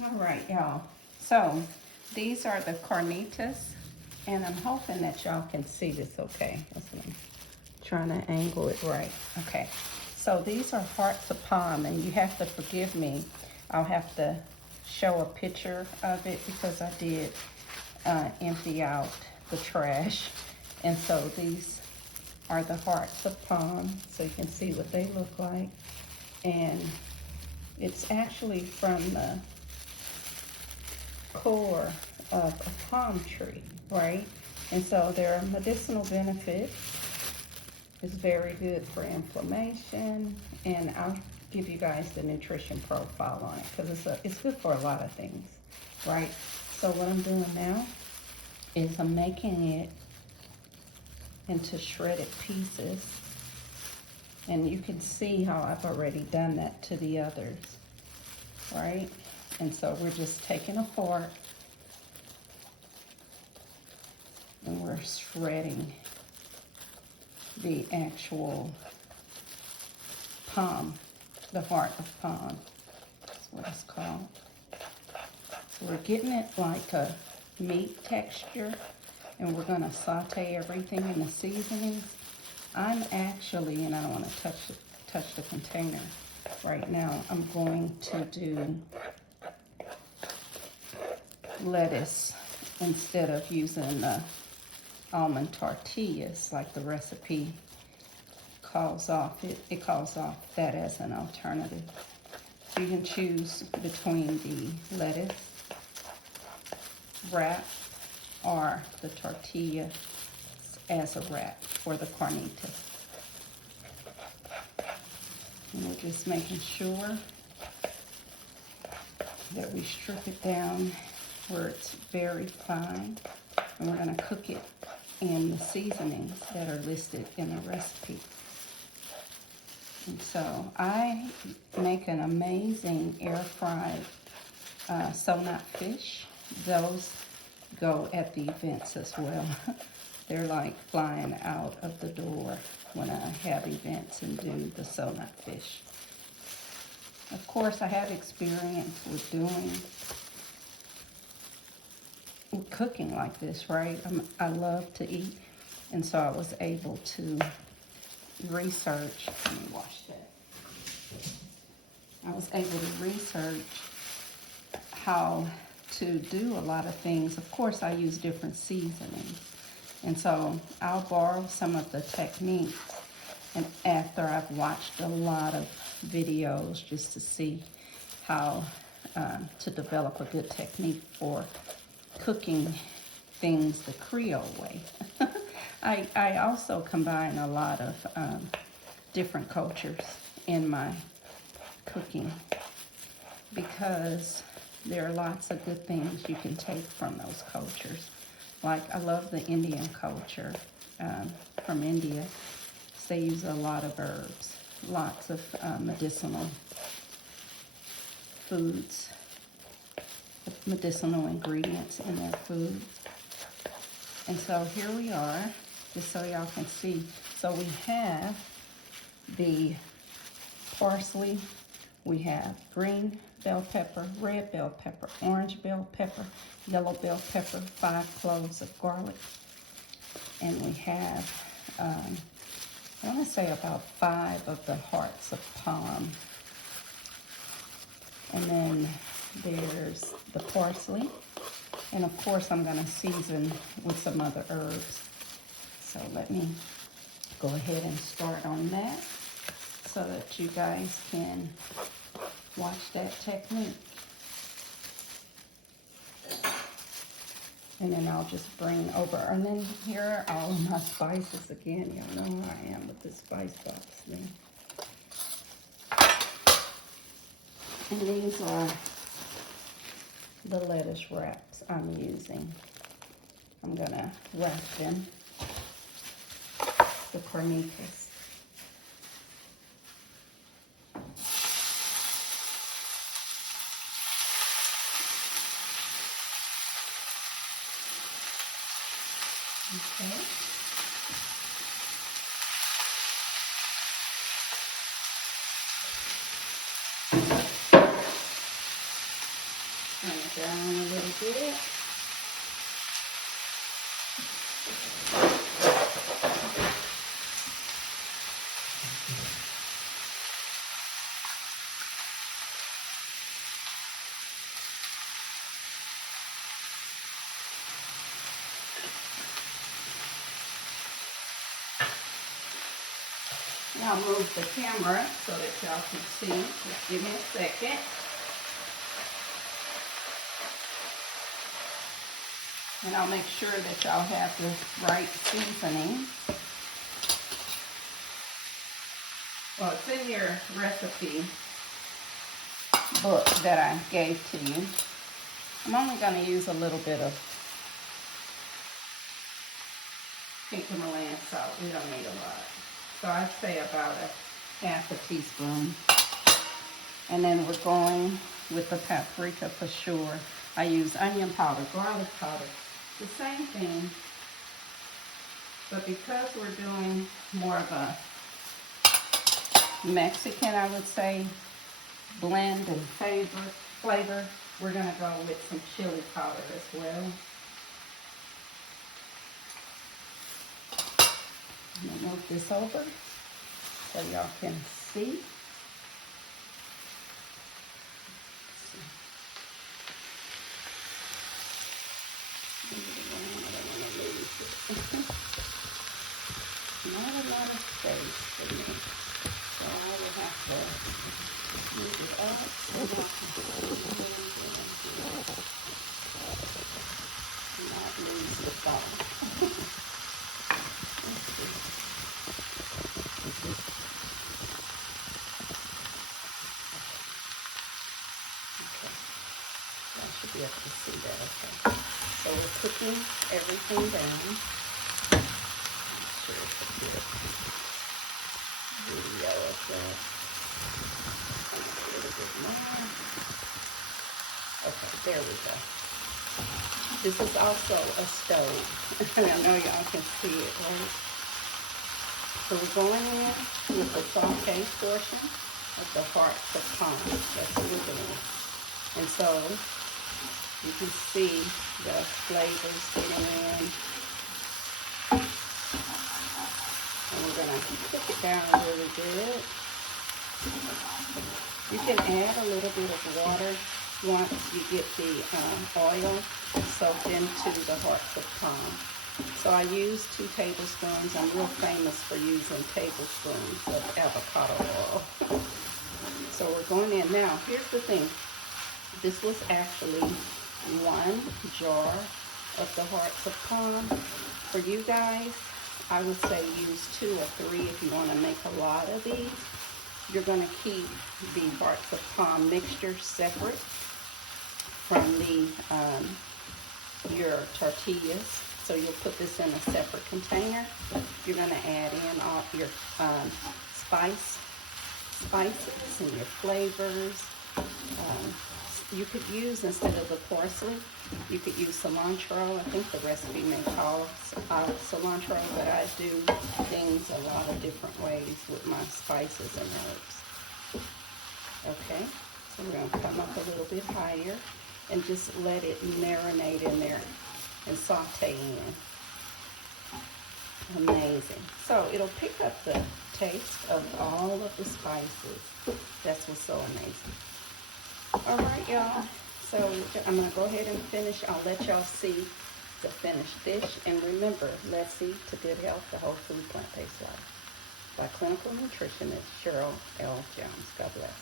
All right, y'all. So these are the Carnitas, and I'm hoping that y'all can see this okay. I'm trying to angle it right. Okay. So these are hearts of palm, and you have to forgive me. I'll have to show a picture of it because I did empty out the trash. And so these are the hearts of palm, so you can see what they look like. And it's actually from the core of a palm tree, right? And so there are medicinal benefits. It's very good for inflammation, and I'll give you guys the nutrition profile on it because it's good for a lot of things, right? So what I'm doing now is I'm making it into shredded pieces, and you can see how I've already done that to the others, right? And so we're just taking a fork and we're shredding the actual palm, the heart of palm. That's what it's called. So we're getting it like a meat texture, and we're gonna saute everything in the seasonings. I'm actually, and I don't wanna touch the container right now, I'm going to do lettuce instead of using the almond tortillas like the recipe calls off. It calls off that as an alternative. So you can choose between the lettuce wrap or the tortilla as a wrap for the carnitas. And we're just making sure that we strip it down where it's very fine, and we're going to cook it in the seasonings that are listed in the recipe. And so I make an amazing air fried so-not fish. Those go at the events as well. They're like flying out of the door when I have events and do the so-not fish. Of course, I have experience with cooking like this, right? I love to eat, and so I was able to research. Let me wash that. I was able to research how to do a lot of things. Of course, I use different seasonings, and so I'll borrow some of the techniques, and after I've watched a lot of videos just to see how to develop a good technique for cooking things the Creole way. I also combine a lot of different cultures in my cooking because there are lots of good things you can take from those cultures. Like I love the Indian culture from India. They use a lot of herbs, lots of medicinal foods, medicinal ingredients in their foods. And so here we are, just so y'all can see. So we have the parsley, we have green bell pepper, red bell pepper, orange bell pepper, yellow bell pepper, 5 cloves of garlic. And we have, I want to say about 5 of the hearts of palm. And then there's the parsley. And of course, I'm going to season with some other herbs. So let me go ahead and start on that so that you guys can watch that technique. And then I'll just bring over, and then here are all of my spices again. You know where I am with the spice box thing. And these are the lettuce wraps I'm using. I'm gonna wrap them, the carnitas. Okay. down a little bit. I'll move the camera so that y'all can see. Just give me a second. And I'll make sure that y'all have the right seasoning. Well, it's in your recipe book that I gave to you. I'm only going to use a little bit of pink Himalayan salt. We don't need a lot. So I'd say about a half a teaspoon. And then we're going with the paprika for sure. I use onion powder, garlic powder, the same thing. But because we're doing more of a Mexican, I would say, blend and flavor, we're gonna go with some chili powder as well. I'm gonna move this over so y'all can see. Not a lot of space for me, so I will have to move it up so I can not lose the bottom. Let's see. Okay, I should be able to see that. Okay, so we're cooking everything down. Make sure it's a good video of that. A little bit more. Okay, there we go. This is also a stove. I know y'all can see it, right? So we're going in with the saute portion of the hearts of palm. That's what we're doing. And so you can see the flavors getting in. And we're going to cook it down really good. You can add a little bit of water once you get the oil soaked into the hearts of palm. So I use 2 tablespoons. I'm real famous for using tablespoons of avocado oil. So we're going in. Now, here's the thing. This was actually 1 jar of the hearts of palm. For you guys, I would say use 2 or 3 if you want to make a lot of these. You're going to keep the hearts of palm mixture separate from your tortillas. So you'll put this in a separate container. You're going to add in all your spices and your flavors. You could use, instead of the parsley, you could use cilantro. I think the recipe may call cilantro, but I do things a lot of different ways with my spices and herbs. Okay, so we're going to come up a little bit higher and just let it marinate in there and saute in. Amazing. So it'll pick up the taste of all of the spices. That's what's so amazing. All right, y'all. So I'm going to go ahead and finish. I'll let y'all see the finished dish. And remember, let's eat to good health, the whole food plant-based life. By clinical nutritionist Cheryl L. Jones. God bless.